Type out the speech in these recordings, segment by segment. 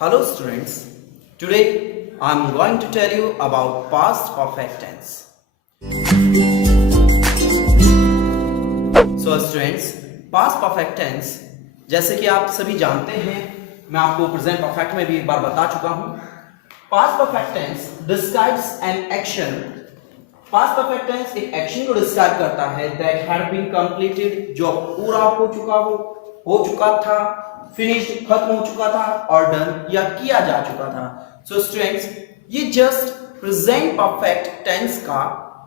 Hello students, today I am going to tell you about past perfect tense. So students, past perfect tense जैसे कि आप सभी जानते हैं, मैं आपको प्रेजेंट परफेक्ट में भी एक बार बता चुका हूं. Past perfect tense describes an action. Past perfect tense एक एक्शन को डिस्क्राइब करता है that had been completed, जो पूरा हो चुका था, फिनिश्ड खत्म हो चुका था, और डन या किया जा चुका था. सो स्टूडेंट्स, ये जस्ट प्रेजेंट परफेक्ट टेंस का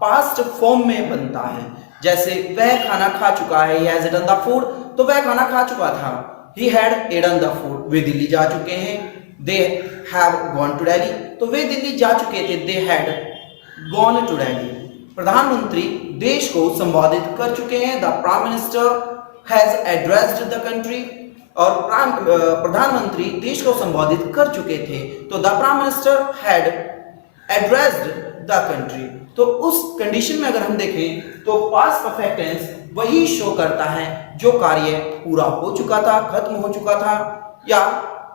पास्ट फॉर्म में बनता है. जैसे वह खाना खा चुका है, he has eaten the food, तो वह खाना खा चुका था, he had eaten the food. वे दिल्ली जा चुके हैं, they have gone to Delhi, तो वे दिल्ली जा चुके थे, they had gone to Delhi. प्रधानमंत्री देश को संबोधित कर चुके हैं, the prime minister has addressed the country. और प्रधानमंत्री देश को संबोधित कर चुके थे, तो the prime minister had addressed the country. तो उस कंडीशन में अगर हम देखें तो पास्ट परफेक्ट टेंस वही शो करता है जो कार्य पूरा हो चुका था, खत्म हो चुका था या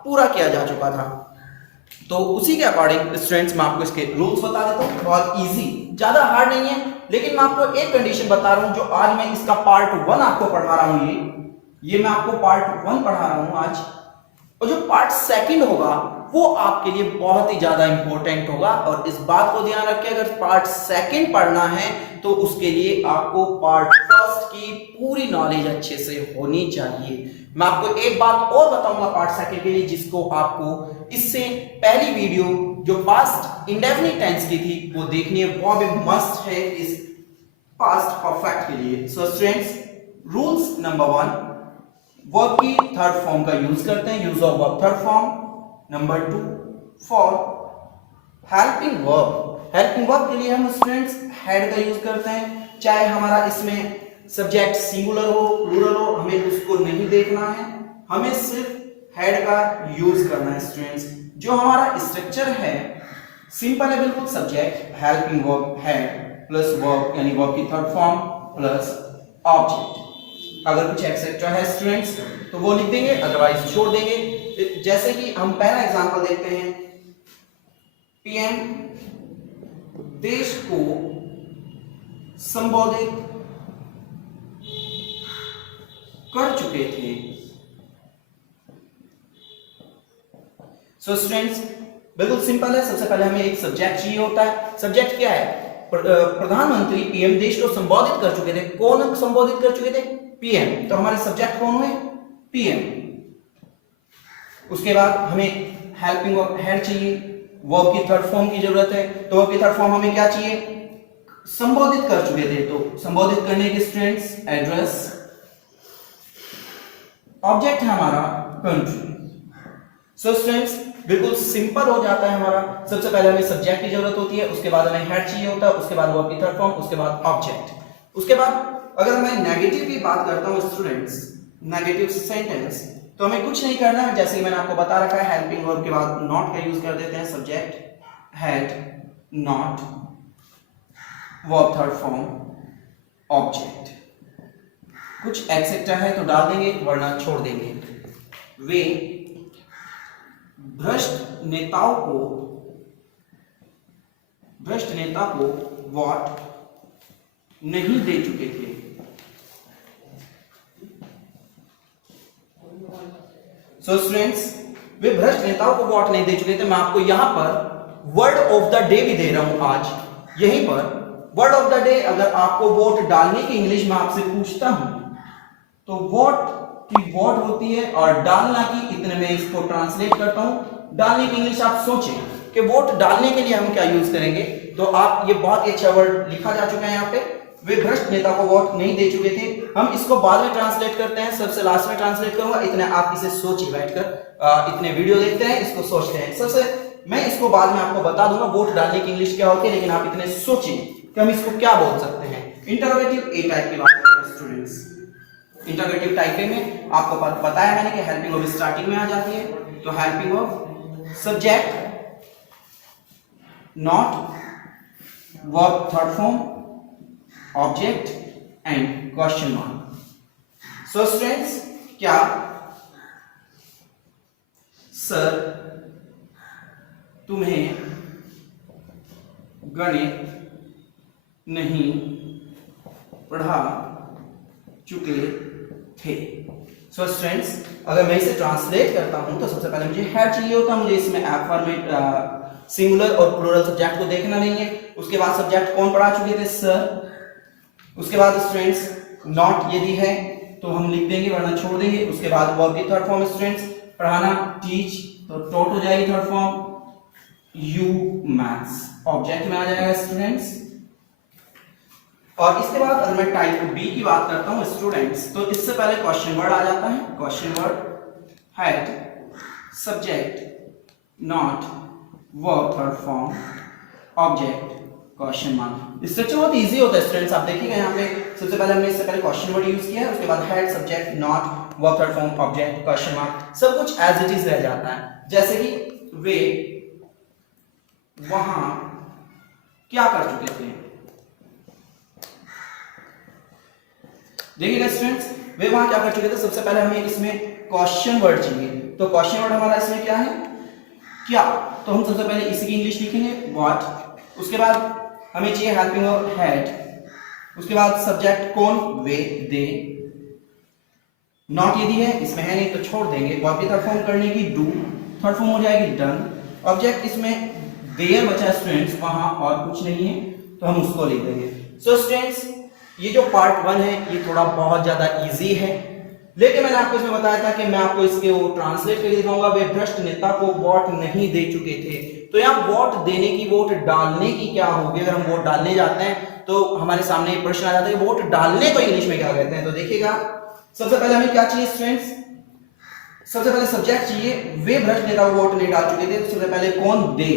पूरा किया जा चुका था. तो उसी के अकॉर्डिंग स्टूडेंट्स मैं आपको इसके रूल्स बता देता हूँ. बहुत इजी, ज्यादा हार्ड नहीं है, लेकिन मैं आपको एक कंडीशन बता रहा हूँ जो आज मैं इसका पार्ट 1 आपको पढ़ा रहा हूँ. ये मैं आपको पार्ट 1 पढ़ा रहा हूं आज, और जो पार्ट 2 होगा वो आपके लिए बहुत ही ज्यादा इंपॉर्टेंट होगा. और इस बात को ध्यान रखें, अगर पार्ट 2 पढ़ना है तो उसके लिए आपको पार्ट 1 की पूरी नॉलेज अच्छे से होनी चाहिए. मैं आपको एक बात और बताऊंगा पार्ट 2 के लिए, जिसको आपको इससे पहली वीडियो जो पास्ट इंडेफिनिट टेंस की थी वो देखनी है, वो भी मस्ट है इस पास्ट परफेक्ट के लिए. So students, rules number 1, verb की थर्ड फॉर्म का यूज करते हैं, use of verb third form. Number 2, for helping verb. Helping verb के लिए हम स्टूडेंट्स हैड का यूज करते हैं, चाहे हमारा इसमें सब्जेक्ट सिंगुलर हो प्लूरल हो, हमें उसको नहीं देखना है, हमें सिर्फ हैड का यूज करना है. स्टूडेंट्स, जो हमारा स्ट्रक्चर है सिंपल है बिल्कुल. Subject helping verb had plus verb यानी वर्ब की थर्ड फॉर्म प्लस ऑब्जेक्ट. अगर कुछ एक्सेट्रा है स्टूडेंट्स तो वो लिख देंगे, अदरवाइज छोड़ देंगे. जैसे कि हम पहला एग्जांपल देखते हैं, पीएम देश को संबोधित कर चुके थे. सो स्टूडेंट्स, बिल्कुल सिंपल है. सबसे पहले हमें एक सब्जेक्ट चाहिए होता है. सब्जेक्ट क्या है? प्रधानमंत्री पीएम देश को संबोधित कर चुके थे. कौन संबोधित कर चुके थे? पीएम. तो हमारे सब्जेक्ट कौन हुए? पीएम. उसके बाद हमें हेल्पिंग वर्ब हैड चाहिए, वर्ब की थर्ड फॉर्म की जरूरत है. तो वर्ब की थर्ड फॉर्म हमें क्या चाहिए? संबोधित कर चुके थे, तो संबोधित करने के स्टूडेंट्स एड्रेस. ऑब्जेक्ट है हमारा कंट्री. सो स्टूडेंट्स, बिल्कुल सिंपल हो जाता है हमारा. सबसे पहले हमें सब्जेक्ट की जरूरत होती है, उसके बाद हमें हेड चाहिए होता है, उसके बाद वर्ब की थर्ड फॉर्म, उसके बाद ऑब्जेक्ट. उसके बाद अगर मैं नेगेटिव की बात करता हूं स्टूडेंट्स, नेगेटिव सेंटेंस, तो हमें कुछ नहीं करना है. जैसे मैंने आपको बता रखा है, हेल्पिंग वर्ब के बाद नॉट का यूज कर देते हैं. Subject had not, verb third form, object. कुछ एक्सेट्रा है तो डाल देंगे, वरना छोड़ देंगे. वे भ्रष्ट नेता को वोट नहीं दे चुके थे. सो स्टूडेंट्स, वे भ्रष्ट नेताओं को वोट नहीं दे चुके थे. मैं आपको यहां पर वर्ड ऑफ द डे भी दे रहा हूं आज. यहीं पर वर्ड ऑफ द डे, अगर आपको वोट डालने की इंग्लिश में आपसे पूछता हूं तो वोट की वोट होती है, और डालना की इतने में इसको ट्रांसलेट करता हूं. डालने की इंग्लिश आप सोचें कि वोट डालने के लिए हम क्या यूज करेंगे. तो आप, ये बहुत ही अच्छा वर्ड लिखा जा चुका है यहाँ पे, वे भ्रष्ट नेता को वोट नहीं दे चुके थे. हम इसको बाद में ट्रांसलेट करते हैं, सबसे लास्ट में ट्रांसलेट करूंगा. इतने आप इसे सोचिए बैठकर, इतने वीडियो देखते हैं, इसको सोचते हैं. सबसे मैं इसको बाद में आपको बता दूंगा वोट डालने की इंग्लिश क्या होती है, लेकिन आप इतने सोचिए कि हम इसको क्या बोल सकते हैं. इंटरोगेटिव ए टाइप की बात करते हैं स्टूडेंट्स. इंटरोगेटिव टाइप ए में आपको बताया मैंने कि हेल्पिंग वर्ब स्टार्टिंग में आ जाती है. तो helping verb, subject not, verb third form, object and question mark. So students, क्या सर तुम्हें गणित नहीं पढ़ा चुके थे। सो स्टूडेंट्स, अगर मैं इसे ट्रांसलेट करता हूं तो सबसे पहले मुझे हैड चाहिए होता, मुझे इसमें एफर्मेटिव सिंगुलर और प्लूरल सब्जेक्ट को देखना नहीं है। उसके बाद सब्जेक्ट कौन पढ़ा चुके थे, सर। उसके बाद स्टूडेंट्स नॉट यदि है तो हम लिख देंगे वरना छोड़ देंगे। उसके बाद वर्ब की थर्ड फॉर्म स्टूडेंट्स पढ़ाना, टीच, तो टॉट हो जाएगी third form, you maths object में आ जाएगा स्टूडेंट्स। और इसके बाद अगर मैं टाइप बी की बात करता हूं स्टूडेंट्स, तो इससे पहले क्वेश्चन वर्ड आ जाता है। Question word had, subject not, verb third form, object question mark. Structure बहुत इजी होता है स्टूडेंट्स, आप देखिएगा यहाँ पे सबसे पहले हमने इससे पहले क्वेश्चन वर्ड यूज किया है, उसके बाद had, subject not, verb third form, object question mark, सब कुछ एज इट इज रह जाता है। जैसे कि वे वहां क्या कर चुके थे, देखिएगा स्टूडेंट्स, वे वहां क्या कर चुके थे। सबसे पहले हमें इसमें क्वेश्चन वर्ड चाहिए, तो क्वेश्चन वर्ड हमारा इसमें क्या है, क्या, तो हम सबसे पहले इसी की इंग्लिश लिखेंगे व्हाट। उसके बाद हमें चाहिए हेल्पिंग वर्ब हैड, उसके बाद सब्जेक्ट कौन, वे, दे, नॉट यदि है, इसमें है नहीं तो छोड़ देंगे। वर्ब की थर्ड फॉर्म करने की डू, थर्ड फॉर्म हो जाएगी डन। ऑब्जेक्ट इसमें देयर बचा स्टूडेंट्स, वहां और कुछ नहीं है तो हम उसको लिख देंगे। सो स्टूडेंट्स, ये जो पार्ट 1 है ये थोड़ा बहुत ज्यादा इजी है, लेकिन मैंने आपको इसमें बताया था कि मैं आपको इसके वो ट्रांसलेट करके दिखाऊंगा। वे भ्रष्ट नेता को वोट नहीं दे चुके थे, तो यहाँ वोट देने की, वोट डालने की क्या होगी। अगर हम वोट डालने जाते हैं तो हमारे सामने एक प्रश्न आ जाता है वोट डालने को इंग्लिश में क्या कहते हैं। तो देखिएगा सबसे पहले हमें क्या चाहिए स्टूडेंट्स, सबसे पहले सब्जेक्ट चाहिए, वे भ्रष्ट नेता को वोट नहीं डाल चुके थे, तो सबसे पहले कौन, दे।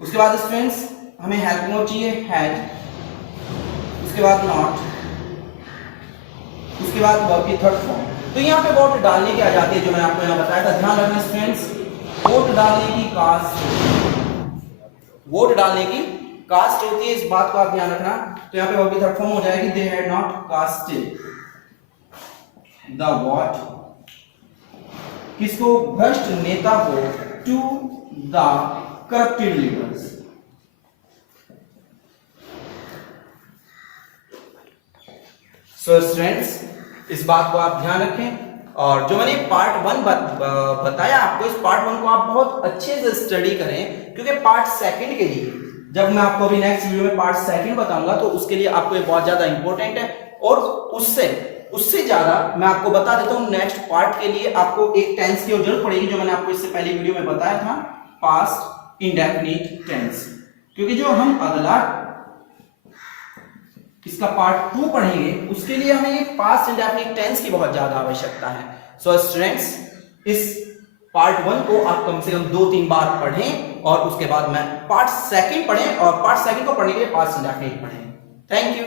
उसके बाद स्टूडेंट्स हमें हेल्पिंग वर्ब चाहिए हैड, उसके बाद नॉट, उसके बाद वर्ब की थर्ड फॉर्म। तो यहाँ पे वोट डालने की आ जाती है जो मैंने आपको यहाँ बताया था। ध्यान रखना स्टूडेंट्स, वोट डालने की कास्ट, वोट डालने की कास्ट होती है, इस बात को आप ध्यान रखना। तो यहाँ पे वर्ब की थर्ड फॉर्म हो जाएगी they had not casted the vote, किसको, भ्रष्ट नेता को, to the corrupted leaders. So students, इस बात को आप ध्यान रखें। और जो मैंने पार्ट 1 बताया आपको, इस पार्ट 1 को आप बहुत अच्छे से स्टडी करें, क्योंकि पार्ट 2 के लिए जब मैं आपको अभी नेक्स्ट वीडियो में पार्ट 2 बताऊंगा तो उसके लिए आपको ये बहुत ज्यादा इंपॉर्टेंट है। और उससे ज्यादा मैं आपको बता देता हूं, नेक्स्ट पार्ट के लिए आपको एक टेंस की जरूरत पड़ेगी, जो मैंने आपको इससे पहले वीडियो में बताया था, पास्ट इंडेफिनिट टेंस। क्योंकि जो हम अगला इसका पार्ट 2 पढ़ेंगे उसके लिए हमें एक पास्ट इंडेफिनिट टेंस की बहुत ज्यादा आवश्यकता है। सो स्टूडेंट्स, इस पार्ट 1 को आप कम से कम 2-3 बार पढ़ें और उसके बाद में पार्ट 2 पढ़ें, और पार्ट 2 को पढ़ने के लिए पास्ट इंडेफिनिट पढ़ें। Thank you.